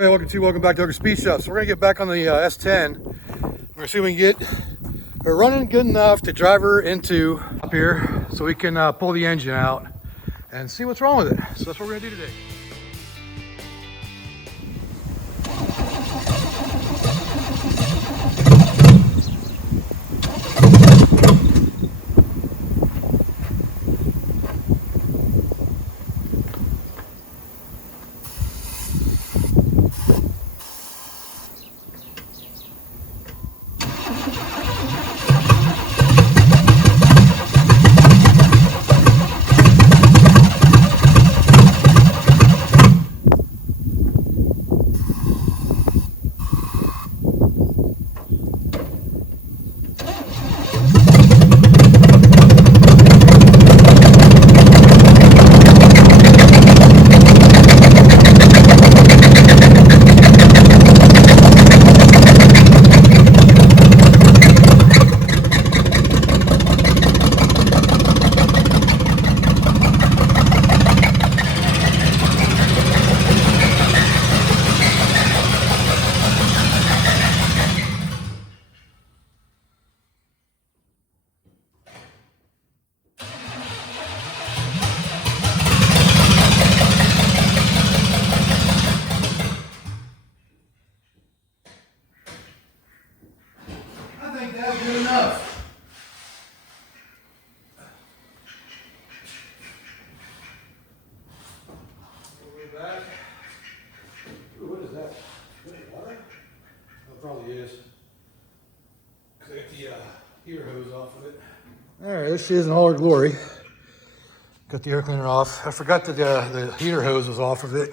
Hey, welcome back to ogresspeedshop. So we're gonna get back on the S10. We're gonna see if we can get her running good enough to drive her into up here, so we can pull the engine out and see what's wrong with it. So that's what we're gonna do today. I think that's good enough. Back. Ooh, what is that? Is that water? Oh, it probably is. Because I got the heater hose off of it. Alright, there she is in all her glory. Got the air cleaner off. I forgot that the heater hose was off of it.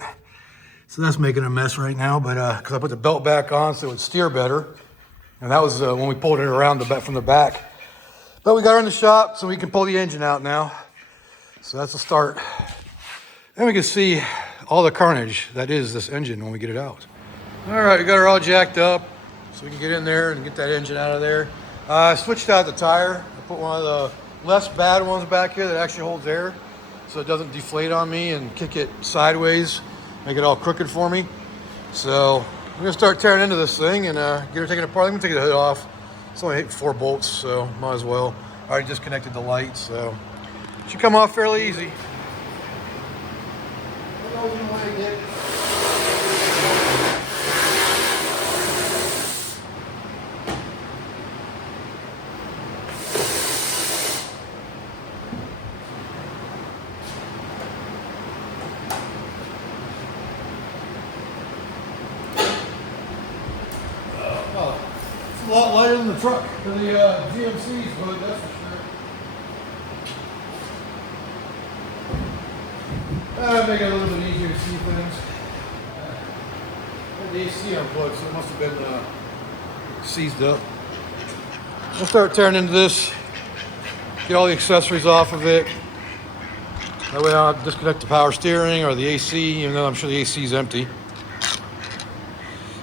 So that's making a mess right now, but because I put the belt back on so it would steer better. And that was when we pulled it around from the back. But we got her in the shop so we can pull the engine out now. So that's a start. Then we can see all the carnage that is this engine when we get it out. All right, we got her all jacked up so we can get in there and get that engine out of there. I switched out the tire. I put one of the less bad ones back here that actually holds air so it doesn't deflate on me and kick it sideways, make it all crooked for me. So I'm gonna start tearing into this thing and get her taken apart. I'm gonna take the hood off. It's only 4 bolts, so might as well. I already disconnected the light, so it should come off fairly easy. A lot lighter than the truck, than the GMC's hood, that's for sure. Make it a little bit easier to see things. The AC unplugged, so it must have been seized up. We'll start tearing into this, get all the accessories off of it. That way I don't disconnect the power steering or the AC, even though I'm sure the AC is empty.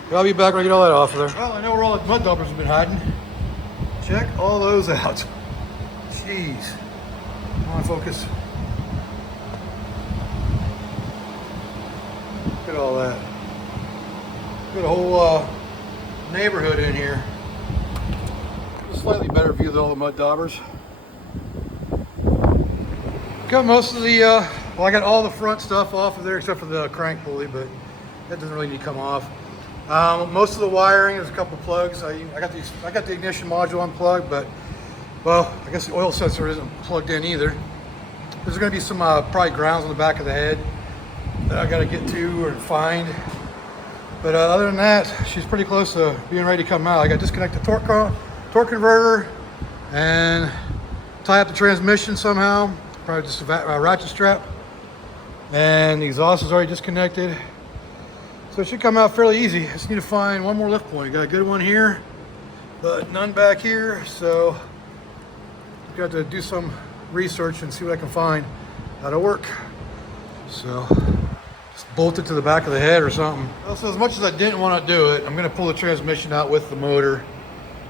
But I'll be back when I get all that off of there. Well, I know where all the mud dumpers have been hiding. Check all those out. Jeez. Come on, focus. Look at all that. Got a whole neighborhood in here. A slightly better view than all the mud daubers. Got most of the, well, I got all the front stuff off of there except for the crank pulley, but that doesn't really need to come off. Most of the wiring, there's a couple plugs. I got the ignition module unplugged, but well, I guess the oil sensor isn't plugged in either. There's going to be some probably grounds on the back of the head that I got to get to or find. But other than that, she's pretty close to being ready to come out. I got to disconnect the torque converter and tie up the transmission somehow. Probably just a ratchet strap. And the exhaust is already disconnected. So it should come out fairly easy. I just need to find one more lift point. Got a good one here, but none back here. So I've got to do some research and see what I can find how to work. So just bolt it to the back of the head or something. Also, as much as I didn't want to do it, I'm going to pull the transmission out with the motor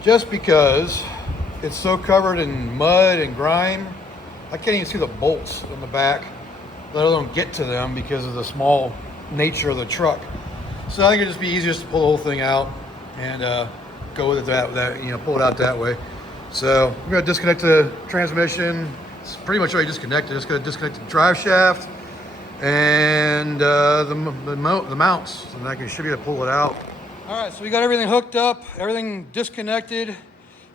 just because it's so covered in mud and grime. I can't even see the bolts on the back, let alone get to them because of the small nature of the truck. So I think it'd just be easier just to pull the whole thing out and go with it pull it out that way. So I'm gonna disconnect the transmission. It's pretty much already disconnected. Just gonna disconnect the drive shaft and the mounts, and I should be able to pull it out. All right, so we got everything hooked up, everything disconnected.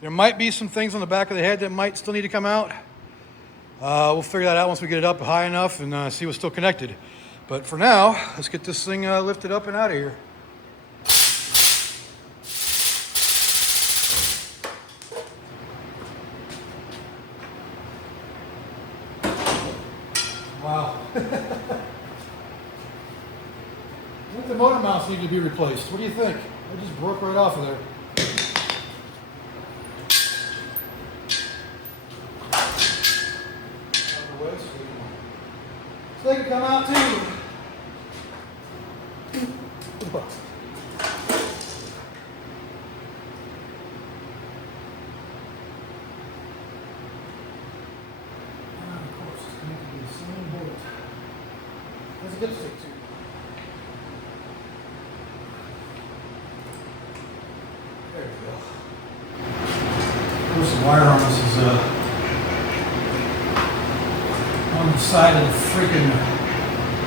There might be some things on the back of the head that might still need to come out. We'll figure that out once we get it up high enough and see what's still connected. But for now, let's get this thing lifted up and out of here. Wow. I think the motor mounts need to be replaced. What do you think? It just broke right off of there. So they can come out too. There's a dipstick too. There we go. There's some wire harnesses on the side of the freaking,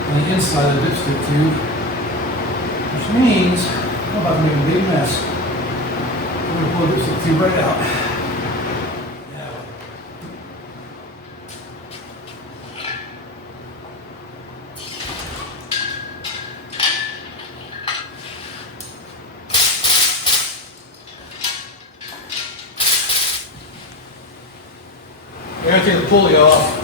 on the inside of the dipstick tube, which means I'm about to make a big mess. I'm going to pull the dipstick tube right out. I gotta take the pulley off.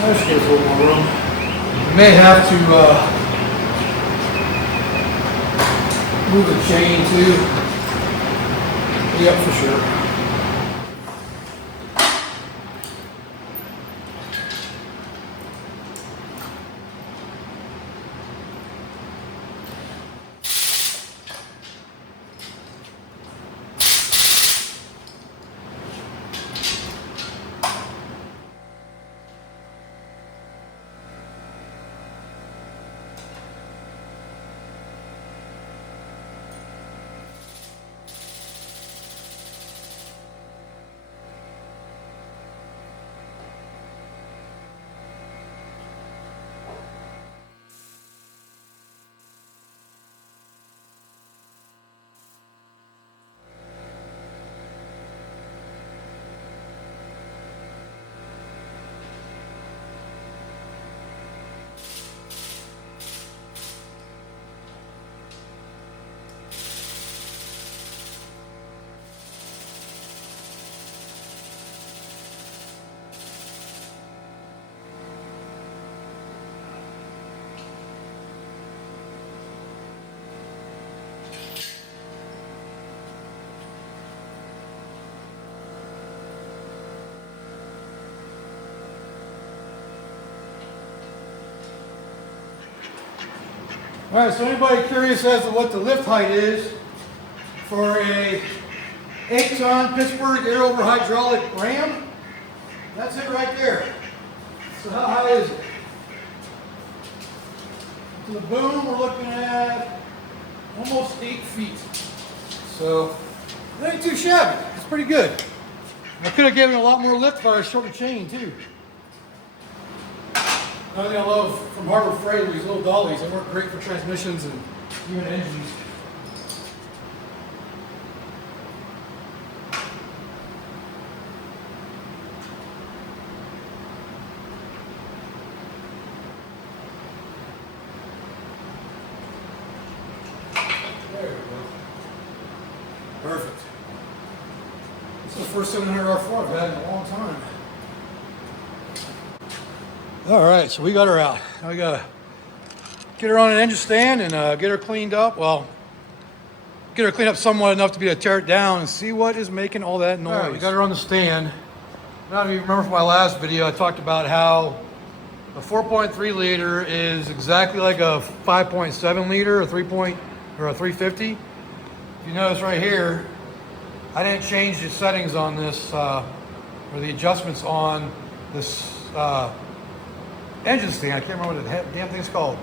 There's a little more room. You may have to move the chain too. Yep, for sure. All right, so anybody curious as to what the lift height is for a 8-ton Pittsburgh air-over hydraulic ram? That's it right there. So how high is it? To the boom, we're looking at almost 8 feet. So it ain't too shabby. It's pretty good. I could have given a lot more lift if I was shorter chain too. Another thing I love from Harbor Freight are these little dollies. They work great for transmissions and even engines. There we go. Perfect. This is the first 700 R4 I've had in a long time. All right, so we got her out. Now we gotta get her on an engine stand and get her cleaned up. Well, get her cleaned up somewhat enough to be able to tear it down and see what is making all that noise. All right, we got her on the stand. Now, if you remember from my last video, I talked about how a 4.3 liter is exactly like a 5.7 liter, or 350. If you notice right here, I didn't change the settings on this, or the adjustments on this engine stand. I can't remember what the damn thing's called.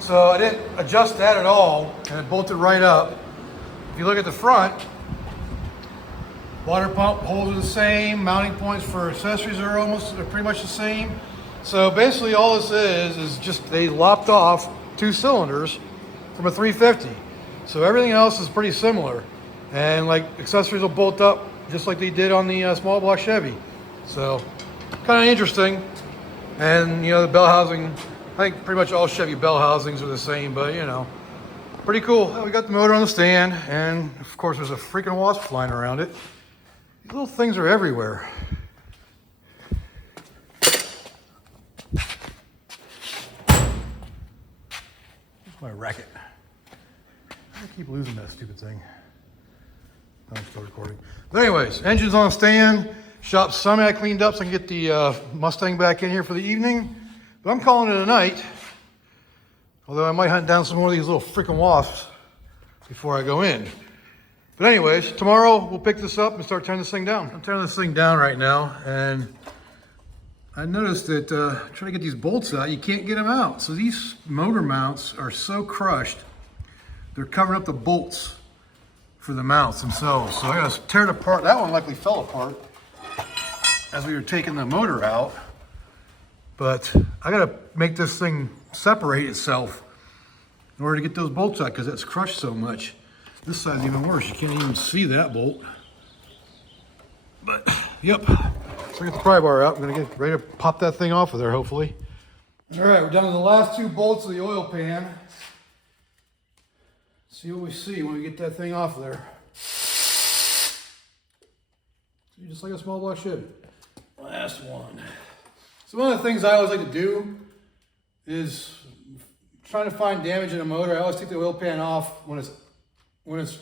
So I didn't adjust that at all, and it bolted right up. If you look at the front, water pump holes are the same. Mounting points for accessories are pretty much the same. So basically all this is just they lopped off 2 cylinders from a 350. So everything else is pretty similar. And like accessories will bolt up just like they did on the small block Chevy. So kind of interesting. And you know, the bell housing, I think pretty much all Chevy bell housings are the same, but you know, pretty cool. We got the motor on the stand, and of course there's a freaking wasp flying around it. These little things are everywhere. Where's my racket? I keep losing that stupid thing. I'm still recording. But anyways, engine's on the stand. Shop semi cleaned up so I can get the Mustang back in here for the evening. But I'm calling it a night. Although I might hunt down some more of these little freaking wasps before I go in. But anyways, tomorrow we'll pick this up and start tearing this thing down. I'm tearing this thing down right now, and I noticed that trying to get these bolts out, you can't get them out. So these motor mounts are so crushed, they're covering up the bolts for the mounts themselves. So I gotta tear it apart. That one likely fell apart as we were taking the motor out. But I gotta make this thing separate itself in order to get those bolts out because it's crushed so much. This side's even worse. You can't even see that bolt. But, yep. So I get the pry bar out. I'm gonna get ready to pop that thing off of there, hopefully. All right, we're down to the last 2 bolts of the oil pan. See what we see when we get that thing off there. See, just like a small block Chevy. Last one. So one of the things I always like to do is trying to find damage in a motor. I always take the oil pan off when it's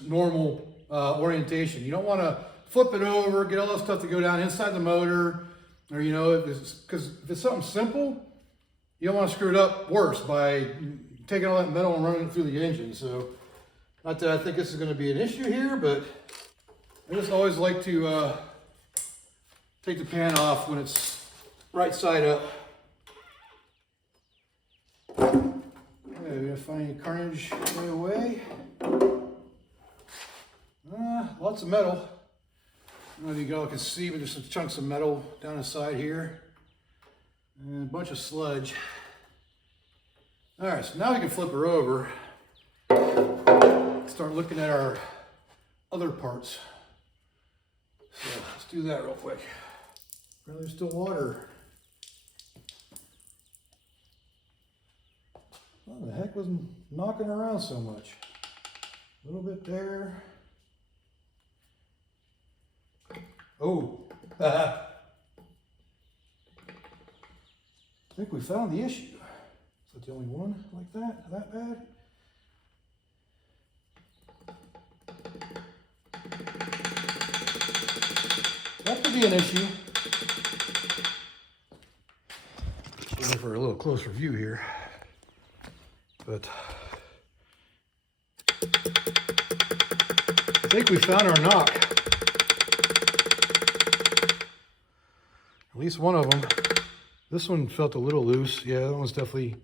normal orientation. You don't want to flip it over, get all that stuff to go down inside the motor, or you know, because if it's something simple, you don't want to screw it up worse by taking all that metal and running it through the engine. So, not that I think this is going to be an issue here, but I just always like to take the pan off when it's right side up. Okay, we're gonna find any carnage right away. Lots of metal. I don't know if you all can see, but there's some chunks of metal down the side here. And a bunch of sludge. All right, so now we can flip her over. Start looking at our other parts. So let's do that real quick. Well, there's still water. What the heck was knocking around so much? A little bit there. Oh, I think we found the issue. Is that the only one like that? That bad? That could be an issue. Looking for a little closer view here. But I think we found our knock. At least one of them. This one felt a little loose. Yeah, that one's definitely,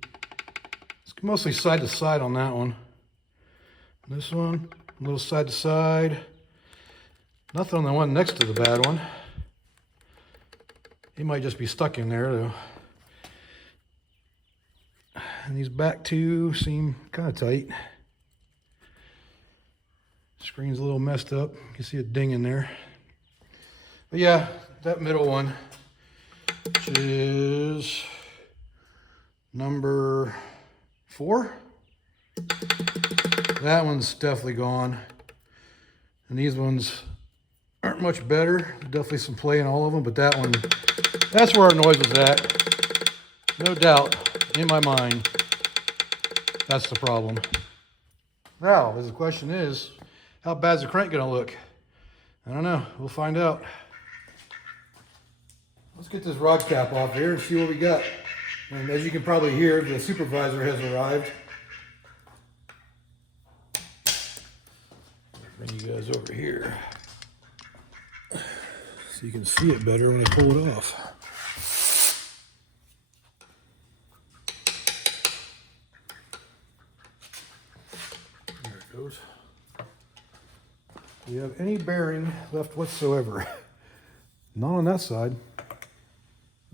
it's mostly side to side on that one. This one, a little side to side. Nothing on the one next to the bad one. He might just be stuck in there though. And these back two seem kind of tight. Screen's a little messed up. You can see a ding in there. But yeah, that middle one, which is number 4. That one's definitely gone. And these ones aren't much better. There's definitely some play in all of them, but that one, that's where our noise was at. No doubt, in my mind, that's the problem. Now, the question is, how bad's the crank gonna look? I don't know, we'll find out. Let's get this rod cap off here and see what we got. And as you can probably hear, the supervisor has arrived. Bring you guys over here so you can see it better when I pull it off. goes. Do you have any bearing left whatsoever? Not on that side.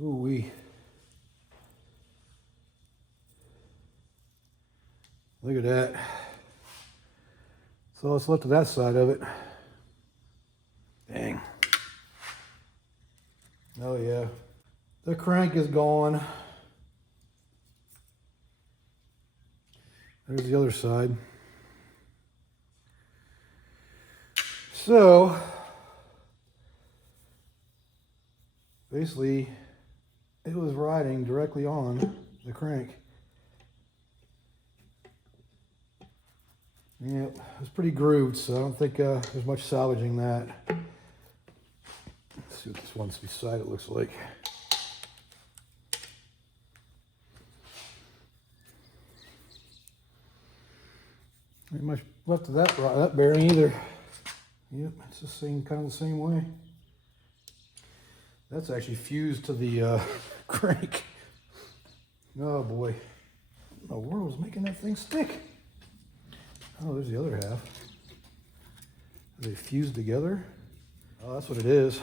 Ooh wee. Look at that. So what's left of that side of it. Dang. Oh yeah. The crank is gone. There's the other side. So basically it was riding directly on the crank. Yep, it's pretty grooved, so I don't think there's much salvaging that. Let's see what this one's beside it looks like. Ain't much left of that bearing either. Yep, it's the same, kind of the same way. That's actually fused to the crank. Oh boy, what in the world was making that thing stick? Oh, there's the other half. Are they fused together? Oh, that's what it is.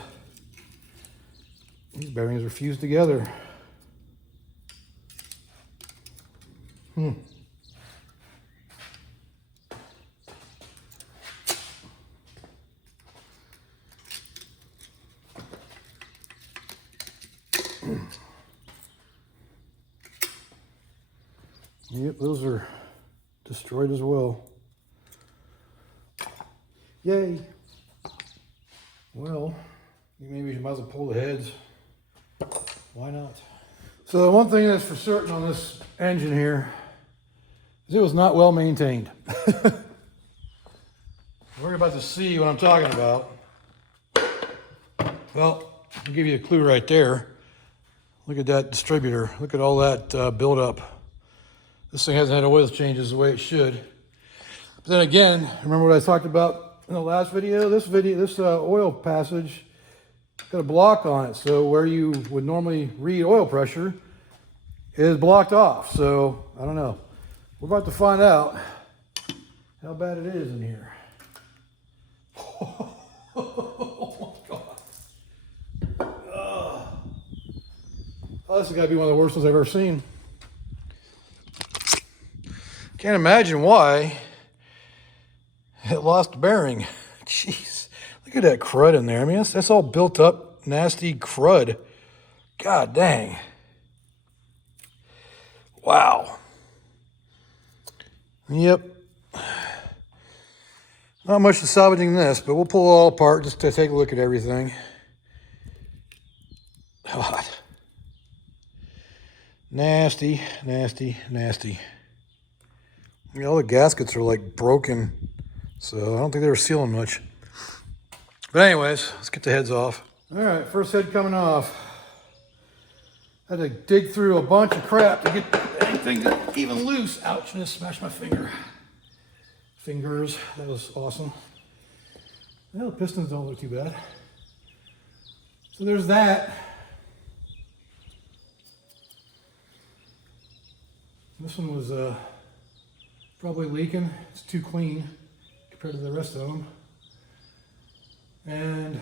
These bearings are fused together. Yep, those are destroyed as well. Yay. Well, maybe you might as well pull the heads. Why not? So the one thing that's for certain on this engine here is it was not well maintained. We're about to see what I'm talking about. Well, I'll give you a clue right there. Look at that distributor. Look at all that buildup. This thing hasn't had oil changes the way it should. But then again, remember what I talked about in the last video? This oil passage got a block on it. So where you would normally read oil pressure is blocked off. So I don't know. We're about to find out how bad it is in here. Oh my God. Oh, this has got to be one of the worst ones I've ever seen. Can't imagine why it lost the bearing. Jeez, look at that crud in there. I mean, that's all built up, nasty crud. God dang. Wow. Yep. Not much to salvaging this, but we'll pull it all apart just to take a look at everything. God. Nasty, nasty, nasty. I mean, all the gaskets are like broken, so I don't think they were sealing much. But anyways, let's get the heads off. All right, first head coming off. Had to dig through a bunch of crap to get anything even loose. Ouch, I just smashed my finger. Fingers, that was awesome. Well, the pistons don't look too bad. So there's that. This one was probably leaking. It's too clean compared to the rest of them. And,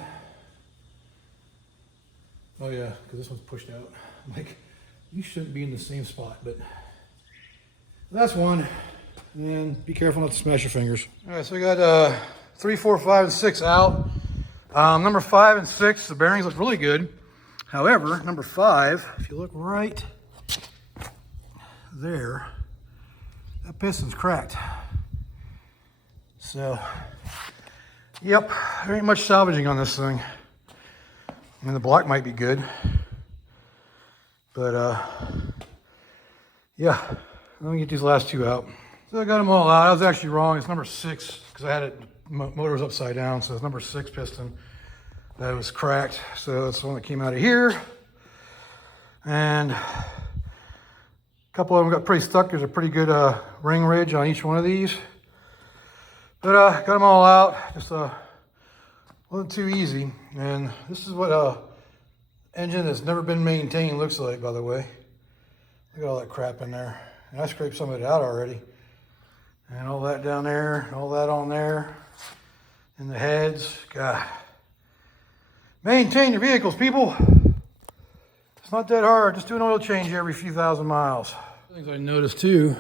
oh yeah, because this one's pushed out. I'm like, you shouldn't be in the same spot, but that's one. And be careful not to smash your fingers. All right, so we got 3, 4, 5, and 6 out. Number 5 and 6, the bearings look really good. However, number 5, if you look right there, that piston's cracked. So, yep, there ain't much salvaging on this thing. I mean, the block might be good, but yeah, let me get these last 2 out. So I got them all out. I was actually wrong. It's number 6 because I had it, motor was upside down, so it's number 6 piston that was cracked. So that's the one that came out of here. And a couple of them got pretty stuck. There's a pretty good ring ridge on each one of these. But got them all out. Just wasn't too easy. And this is what a engine that's never been maintained looks like, by the way. Look at all that crap in there. And I scraped some of it out already. And all that down there, all that on there. And the heads, God. Maintain your vehicles, people. It's not that hard, just do an oil change every few thousand miles. Things I noticed too,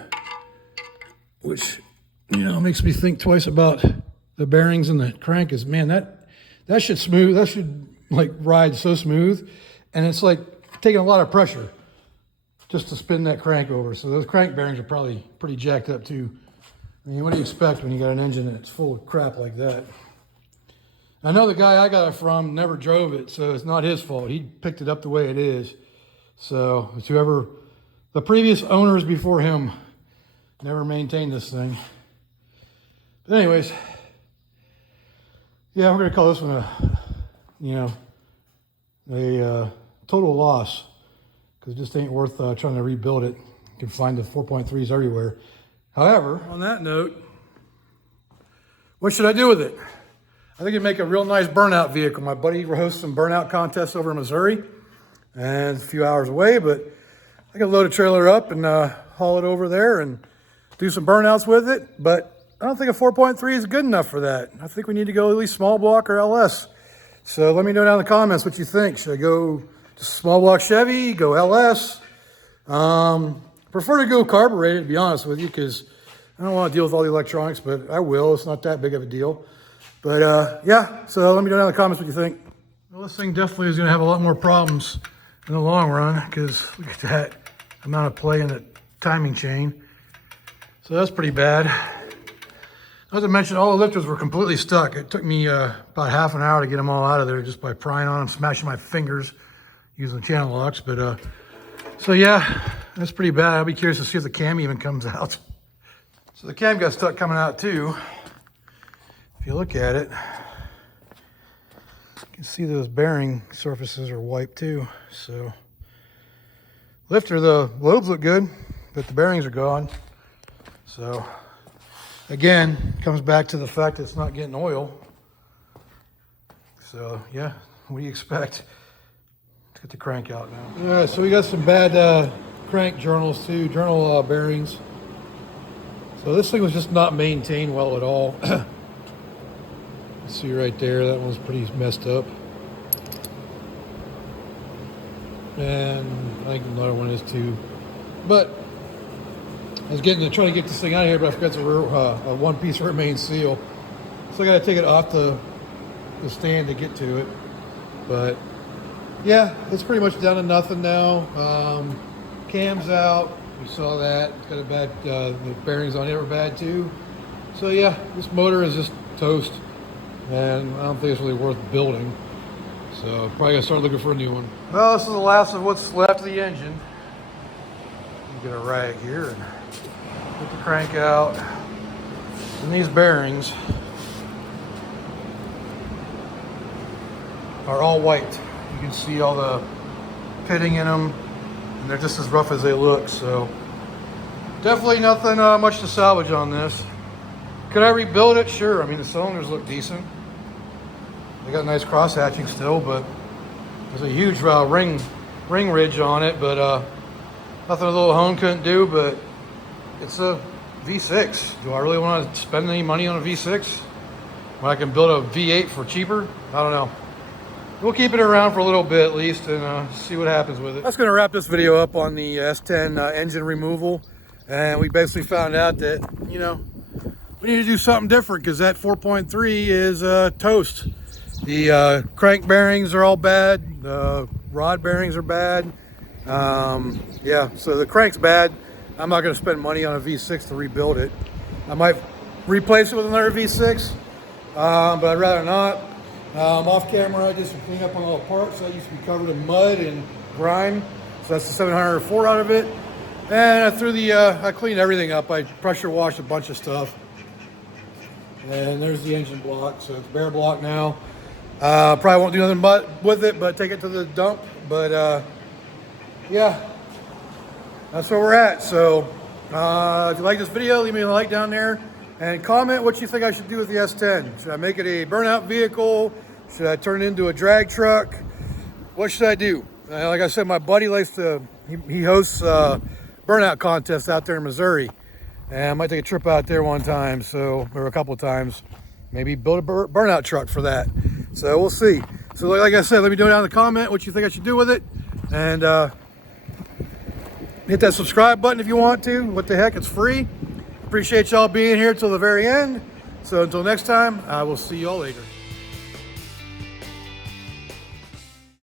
which, makes me think twice about the bearings and the crank is, man, that should like ride so smooth. And it's like taking a lot of pressure just to spin that crank over. So those crank bearings are probably pretty jacked up too. I mean, what do you expect when you got an engine that's full of crap like that? I know the guy I got it from never drove it, so it's not his fault. He picked it up the way it is. So it's whoever, the previous owners before him never maintained this thing. But anyways, yeah, we're gonna call this one a total loss, because it just ain't worth trying to rebuild it. You can find the 4.3s everywhere. However, on that note, what should I do with it? I think it'd make a real nice burnout vehicle. My buddy hosts some burnout contests over in Missouri, and it's a few hours away, but I can load a trailer up and haul it over there and do some burnouts with it. But I don't think a 4.3 is good enough for that. I think we need to go at least small block or LS. So let me know down in the comments what you think. Should I go just small block Chevy, go LS? Prefer to go carbureted, to be honest with you, because I don't want to deal with all the electronics, but I will. It's not that big of a deal. But yeah, so let me know down in the comments what you think. Well, this thing definitely is going to have a lot more problems in the long run, because look at that amount of play in the timing chain. So that's pretty bad. As I mentioned, all the lifters were completely stuck. It took me about half an hour to get them all out of there just by prying on them, smashing my fingers using the channel locks. But so yeah, that's pretty bad. I'll be curious to see if the cam even comes out. So the cam got stuck coming out too. If you look at it, you can see those bearing surfaces are wiped too. So lifter, the lobes look good, but the bearings are gone. So again, comes back to the fact that it's not getting oil. So yeah, what do you expect? Let's get the crank out now. All right, so we got some bad crank journals too, journal bearings. So this thing was just not maintained well at all. See right there, that one's pretty messed up. And I think another one is too. But I was trying to get this thing out of here, but I forgot the a one-piece rear main seal. So I got to take it off the stand to get to it. But yeah, it's pretty much down to nothing now. Cam's out. We saw that. It's got a bad, the bearings on it were bad too. So yeah, this motor is just toast. And I don't think it's really worth building. So probably gotta start looking for a new one. Well, this is the last of what's left of the engine. Get a rag here and get the crank out. And these bearings are all wiped. You can see all the pitting in them, and they're just as rough as they look. So definitely nothing much to salvage on this. Could I rebuild it? Sure. I mean, the cylinders look decent. They got nice cross hatching still, but there's a huge ring ridge on it, but nothing a little hone couldn't do. But it's a V6. Do I really want to spend any money on a V6 when I can build a V8 for cheaper? I don't know. We'll keep it around for a little bit at least and see what happens with it. That's going to wrap this video up on the S10 engine removal. And we basically found out that, we need to do something different, because that 4.3 is toast. The crank bearings are all bad. The rod bearings are bad. Yeah, so the crank's bad. I'm not going to spend money on a V6 to rebuild it. I might replace it with another V6, but I'd rather not. Off camera, I did some clean up on all the parts. I used to be covered in mud and grime, so that's the 704 out of it. And I threw I cleaned everything up. I pressure washed a bunch of stuff. And there's the engine block, so it's bare block now. Probably won't do nothing but with it, but take it to the dump. But yeah, that's where we're at. So if you like this video, leave me a like down there and comment what you think I should do with the S10. Should I make it a burnout vehicle? Should I turn it into a drag truck? What should I do? Like I said, my buddy likes to, he hosts burnout contests out there in Missouri. And I might take a trip out there one time, so, or a couple of times. Maybe build a burnout truck for that. So we'll see. So like I said, let me know down in the comment what you think I should do with it. And hit that subscribe button if you want to. What the heck, it's free. Appreciate y'all being here till the very end. So until next time, I will see y'all later.